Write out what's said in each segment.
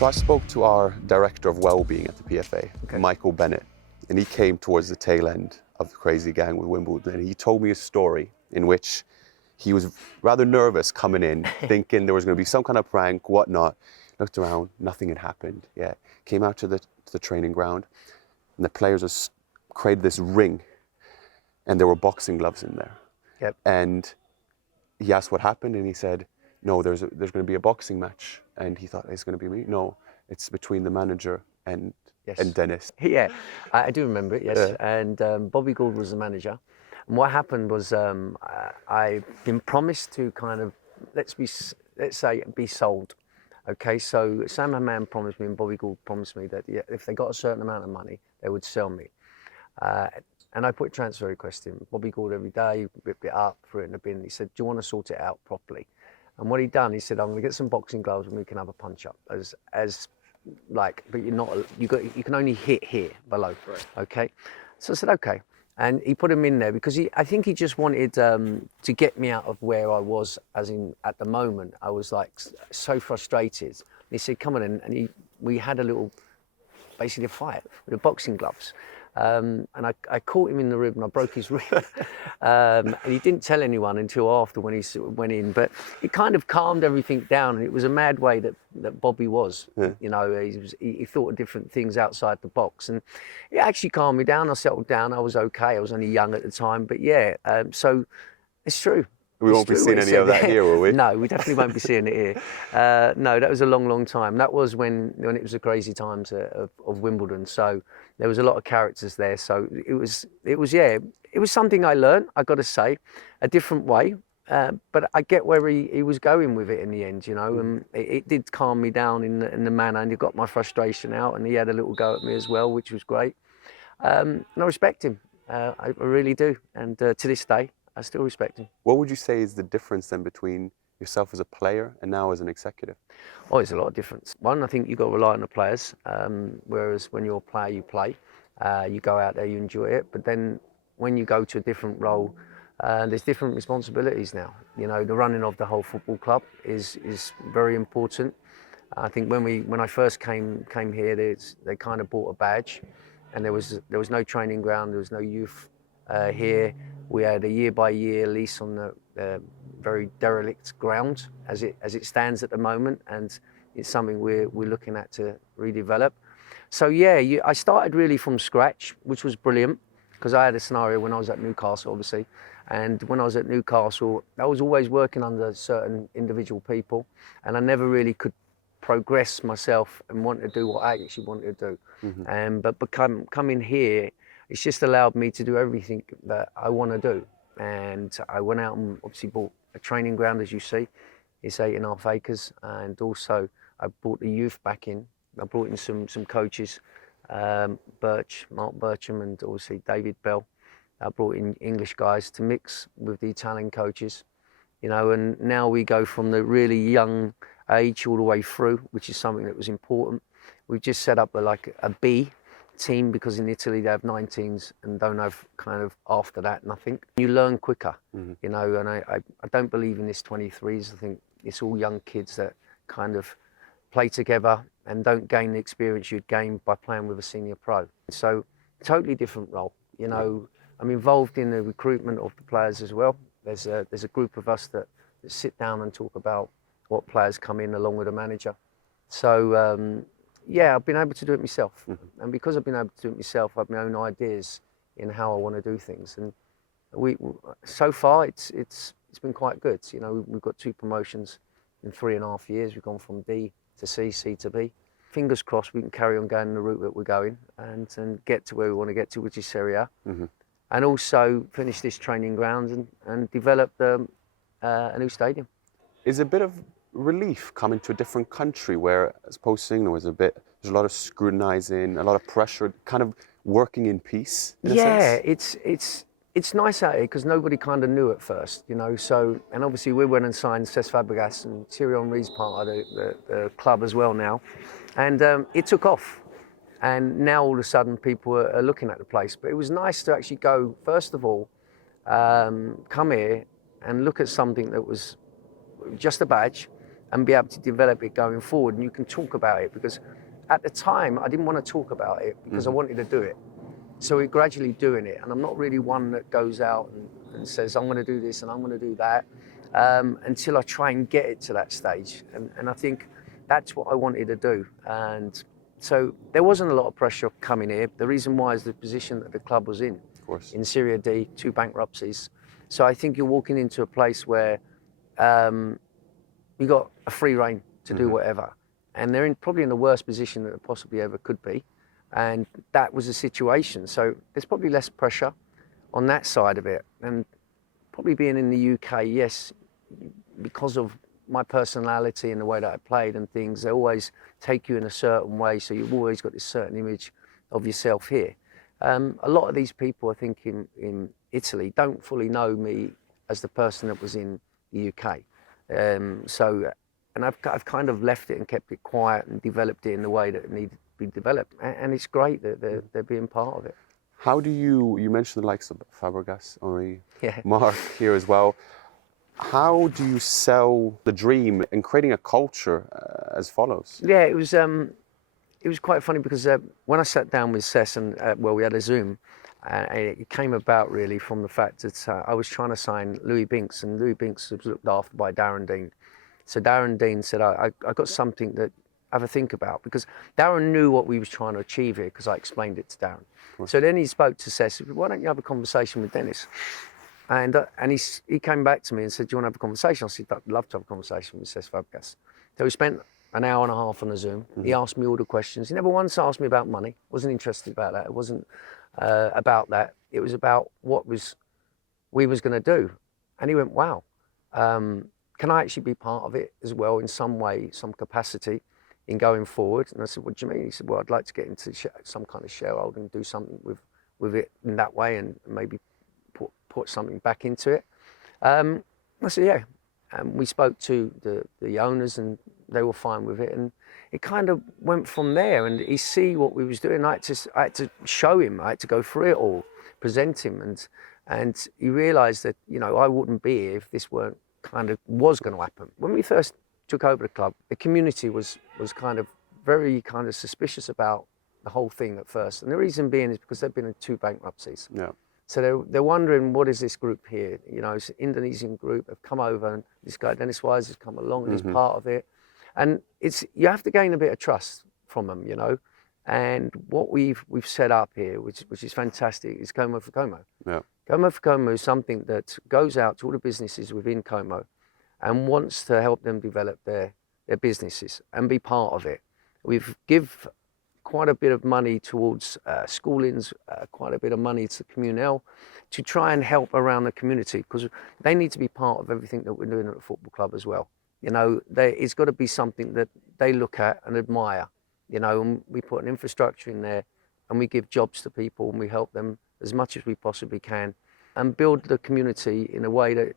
So I spoke to our director of well-being at the PFA, Michael Bennett, and he came towards the tail end of the crazy gang with Wimbledon, and he told me a story in which he was rather nervous coming in, thinking there was going to be some kind of prank, whatnot. Looked around, nothing had happened. Yeah, came out to the training ground, and the players just created this ring, and there were boxing gloves in there. Yep. And he asked what happened, and he said, "No, there's going to be a boxing match." And he thought, "It's going to be me." No, it's between the manager and Dennis. Yeah, I do remember it. Yes, and Bobby Gould was the manager. And what happened was I've been promised to kind of let's say be sold. Okay, so Sam Hammam promised me and Bobby Gould promised me that if they got a certain amount of money, they would sell me. And I put a transfer request in. Bobby Gould every day, ripped it up, threw it in the bin. He said, "Do you want to sort it out properly?" And what he'd done, he said, "I'm going to get some boxing gloves and we can have a punch up but you're not. You can only hit here below." Right. Okay. So I said, "Okay." And he put him in there because I think he just wanted to get me out of where I was, as in at the moment. I was like so frustrated. And he said, "Come on in." And we had basically a fight with the boxing gloves. And I caught him in the rib and I broke his rib. And he didn't tell anyone until after when he went in. But it kind of calmed everything down. And it was a mad way that Bobby was. Yeah. You know, he thought of different things outside the box. And it actually calmed me down. I settled down. I was okay. I was only young at the time. But yeah, so it's true. We won't be seeing any of that here, will we? No, we definitely won't be seeing it here. No, that was a long, long time. That was when it was the crazy times of Wimbledon. So there was a lot of characters there. So it was something I learned, I got to say, a different way. But I get where he was going with it in the end, you know, and it did calm me down in the manner, and he got my frustration out, and he had a little go at me as well, which was great. And I respect him. I really do. And to this day, I still respect him. What would you say is the difference then between yourself as a player and now as an executive? Oh, there's a lot of difference. One, I think you've got to rely on the players, whereas when you're a player, you play. You go out there, you enjoy it. But then when you go to a different role, there's different responsibilities now. You know, the running of the whole football club is very important. I think when I first came here, they kind of bought a badge, and there was no training ground, there was no youth here. We had a year-by-year lease on the very derelict ground as it stands at the moment, and it's something we're looking at to redevelop. So yeah, I started really from scratch, which was brilliant, because I had a scenario when I was at Newcastle, obviously, and when I was at Newcastle, I was always working under certain individual people, and I never really could progress myself and want to do what I actually wanted to do. Mm-hmm. But coming here, it's just allowed me to do everything that I want to do. And I went out and obviously bought a training ground, as you see. It's 8.5 acres. And also I brought the youth back in. I brought in some coaches, Mark Bircham and obviously David Bell. I brought in English guys to mix with the Italian coaches, you know, and now we go from the really young age all the way through, which is something that was important. We've just set up a B team, because in Italy they have 19s and don't have kind of after that nothing. You learn quicker, you know, and I don't believe in this 23s. I think it's all young kids that kind of play together and don't gain the experience you'd gain by playing with a senior pro. So totally different role, you know. I'm involved in the recruitment of the players as well. There's a group of us that sit down and talk about what players come in along with the manager. So yeah, I've been able to do it myself. And because I've been able to do it myself, I have my own ideas in how I want to do things. And so far it's been quite good. You know, we've got 2 promotions in 3.5 years. We've gone from D to C, C to B. Fingers crossed we can carry on going the route that we're going and get to where we want to get to, which is Serie A. And also finish this training ground and develop a new stadium. Is a bit of relief coming to a different country where, as opposed to England, there's a lot of scrutinizing, a lot of pressure, kind of working in peace? Yeah, it's nice out here because nobody kind of knew at first, you know. So, and obviously we went and signed Cesc Fabregas, and Thierry Henry's part of the club as well now, and it took off. And now all of a sudden people are looking at the place. But it was nice to actually go, first of all, come here and look at something that was just a badge, and be able to develop it going forward. And you can talk about it, because at the time I didn't want to talk about it because I wanted to do it. So we're gradually doing it, and I'm not really one that goes out and says I'm going to do this and I'm going to do that until I try and get it to that stage. And I think that's what I wanted to do. And so there wasn't a lot of pressure coming here. The reason why is the position that the club was in. Of course. In Serie D, 2 bankruptcies. So I think you're walking into a place where you got a free rein to do whatever. And they're probably in the worst position that they possibly ever could be. And that was the situation. So there's probably less pressure on that side of it. And probably being in the UK, yes, because of my personality and the way that I played and things, they always take you in a certain way. So you've always got this certain image of yourself here. A lot of these people, I think, in Italy don't fully know me as the person that was in the UK. And I've kind of left it and kept it quiet and developed it in the way that it needed to be developed. And it's great that they're being part of it. How do you mentioned the likes of Fabregas, Henri, Yeah. Mark here as well. How do you sell the dream in creating a culture as follows? Yeah, it was quite funny because when I sat down with Cess and we had a Zoom, it came about really from the fact that I was trying to sign Louis Binks, and Louis Binks was looked after by Darren Dean. So Darren Dean said, I got something that I have a think about, because Darren knew what we was trying to achieve here because I explained it to Darren. So then he spoke to Cess, he said, why don't you have a conversation with Dennis? And he came back to me and said, do you want to have a conversation? I said, I'd love to have a conversation with Cess Fabregas. So we spent an hour and a half on a Zoom. He asked me all the questions. He never once asked me about money. Wasn't interested about that. It wasn't about that. It was about what we was going to do. And he went, wow, can I actually be part of it as well in some way, some capacity in going forward? And I said, what do you mean? He said, well, I'd like to get into some kind of shareholding and do something with it in that way, and maybe put something back into it. I said, yeah. And we spoke to the owners, and they were fine with it. And it kind of went from there. And he see what we was doing. I had to show him. I had to go through it all, present him. And he realised that, I wouldn't be here if this was going to happen. When we first took over the club, the community was kind of very kind of suspicious about the whole thing at first. And the reason being is because they've been in 2 bankruptcies. Yeah. So they're wondering, what is this group here? It's an Indonesian group. Have come over, and this guy Dennis Wise has come along and he's part of it. And you have to gain a bit of trust from them, And what we've set up here, which is fantastic, is Como for Como. Yeah. Como for Como is something that goes out to all the businesses within Como and wants to help them develop their businesses and be part of it. We've give quite a bit of money towards schoolings, quite a bit of money to Communal, to try and help around the community, because they need to be part of everything that we're doing at the football club as well. It's got to be something that they look at and admire, and we put an infrastructure in there, and we give jobs to people, and we help them as much as we possibly can, and build the community in a way that,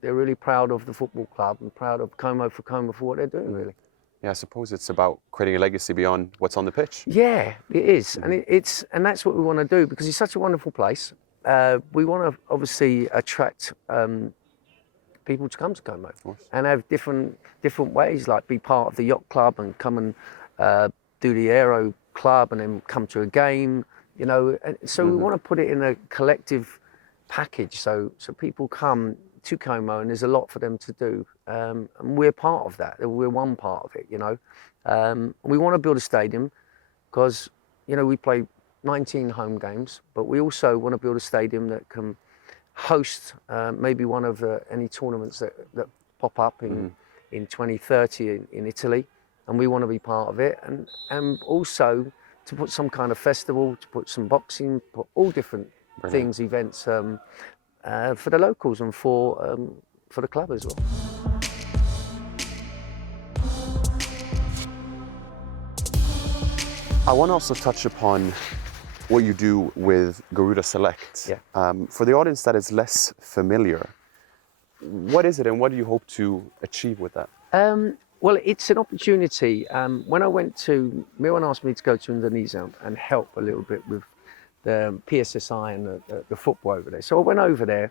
they're really proud of the football club and proud of Como for what they're doing, really. Yeah, I suppose it's about creating a legacy beyond what's on the pitch. Yeah, it is, and that's what we want to do, because it's such a wonderful place. We want to obviously attract people to come to Como and have different ways, like be part of the yacht club and come and do the aero club and then come to a game. And so we want to put it in a collective package, so people come to Como and there's a lot for them to do, and we're part of that. We're one part of it, we want to build a stadium because we play 19 home games, but we also want to build a stadium that can host maybe one of any tournaments that pop up in 2030 in Italy, and we want to be part of it, and also to put some kind of festival, to put some boxing, put all different things, events for the locals and for the club as well. I want to also touch upon what you do with Garuda Select. Yeah. For the audience that is less familiar, what is it and what do you hope to achieve with that? Well, it's an opportunity. When I went to, Millwall asked me to go to Indonesia and help a little bit with the PSSI and the football over there. So I went over there,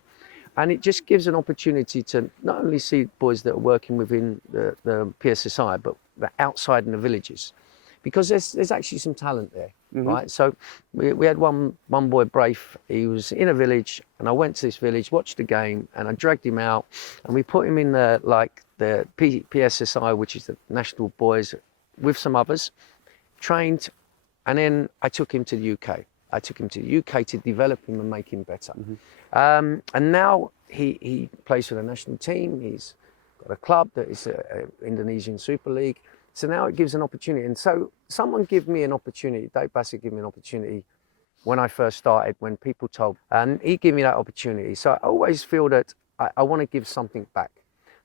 And it just gives an opportunity to not only see boys that are working within the PSSI, but outside in the villages, because there's actually some talent there, right? So we had one boy, Braith. He was in a village, and I went to this village, watched the game, and I dragged him out, and we put him in the PSSI, which is the National Boys, with some others, trained, and then I took him to the UK. I took him to the UK to develop him and make him better. And now he plays for the national team. He's got a club that is an Indonesian Super League. So now it gives an opportunity. And so someone gave me an opportunity, Dave Bassett gave me an opportunity when I first started, when people told, and he gave me that opportunity. So I always feel that I want to give something back.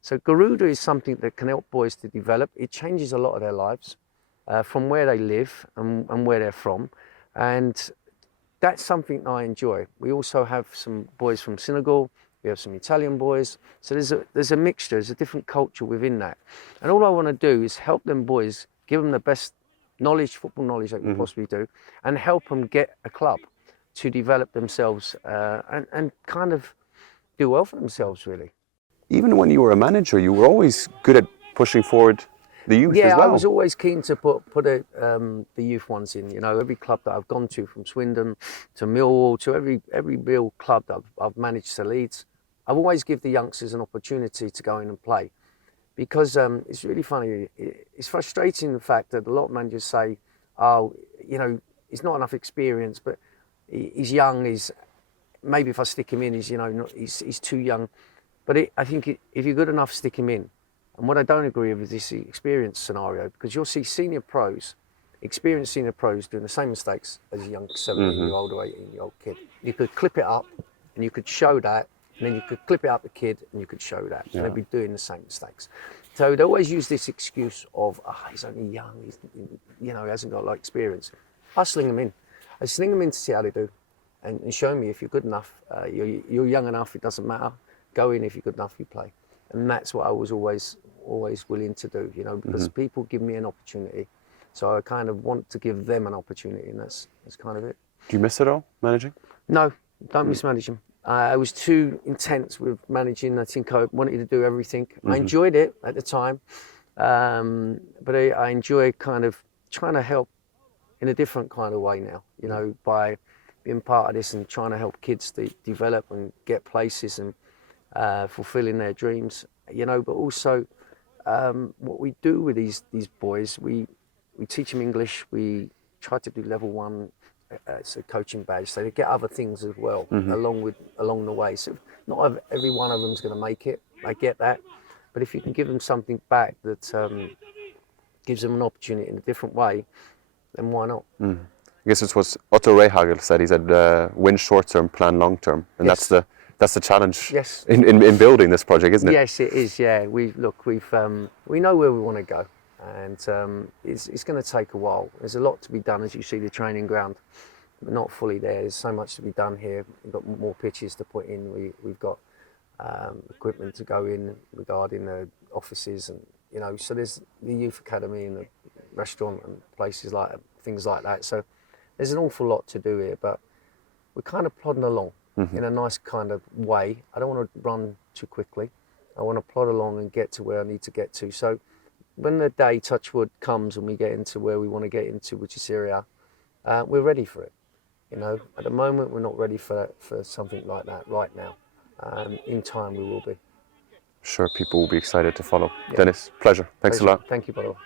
So Garuda is something that can help boys to develop. It changes a lot of their lives from where they live and where they're from. And that's something I enjoy. We also have some boys from Senegal. We have some Italian boys. So there's a mixture, there's a different culture within that. And all I want to do is help them boys, give them the best knowledge, football knowledge they can possibly do, and help them get a club to develop themselves and kind of do well for themselves, really. Even when you were a manager, you were always good at pushing forward the youth as well. I was always keen to put the youth ones in. You know, every club that I've gone to, from Swindon to Millwall to every real club that I've managed to lead, I've always give the youngsters an opportunity to go in and play, because it's really funny. It's frustrating the fact that a lot of managers say, "Oh, you know, he's not enough experience, but he's young. Maybe if I stick him in, he's too young." But I think if you're good enough, stick him in. And what I don't agree with is this experience scenario, because you'll see experienced senior pros doing the same mistakes as a young 17-year-old or 18-year-old kid. You could clip it up and you could show that, and then you could clip it up the kid and you could show that. Yeah. And they'd be doing the same mistakes. So they always use this excuse of, he's only young, he hasn't got a lot of experience. I sling them in. I sling them in to see how they do, and show me if you're good enough. You're young enough, it doesn't matter. Go in, if you're good enough, you play. And that's what I was always willing to do, because people give me an opportunity. So I kind of want to give them an opportunity, and that's kind of it. Do you miss it all, managing? No, don't miss managing. I was too intense with managing. I think I wanted to do everything. I enjoyed it at the time, but I enjoy kind of trying to help in a different kind of way now, by being part of this and trying to help kids to develop and get places and fulfilling their dreams, but also what we do with these boys, we teach them English. We try to do level 1, it's a coaching badge, so they get other things as well along the way. So not every one of them is going to make it. I get that, but if you can give them something back that gives them an opportunity in a different way, then why not? I guess it's what Otto Rehhagel said. He said, "Win short term, plan long term," and yes. That's the challenge in building this project, isn't it? Yes, it is. Yeah, we know where we want to go, and it's going to take a while. There's a lot to be done, as you see the training ground, but not fully there. There's so much to be done here. We've got more pitches to put in. We've got equipment to go in regarding the offices, and so there's the youth academy and the restaurant and places things like that. So there's an awful lot to do here, but we're kind of plodding along. In a nice kind of way. I don't want to run too quickly. I want to plod along and get to where I need to get to. So when the day, touch wood, comes and we get into where we want to get into, which is Serie A, we're ready for it. At the moment, we're not ready for something like that right now. In time, we will be. Sure, people will be excited to follow. Yeah. Dennis, pleasure. Thanks a lot. Thank you, Bodo.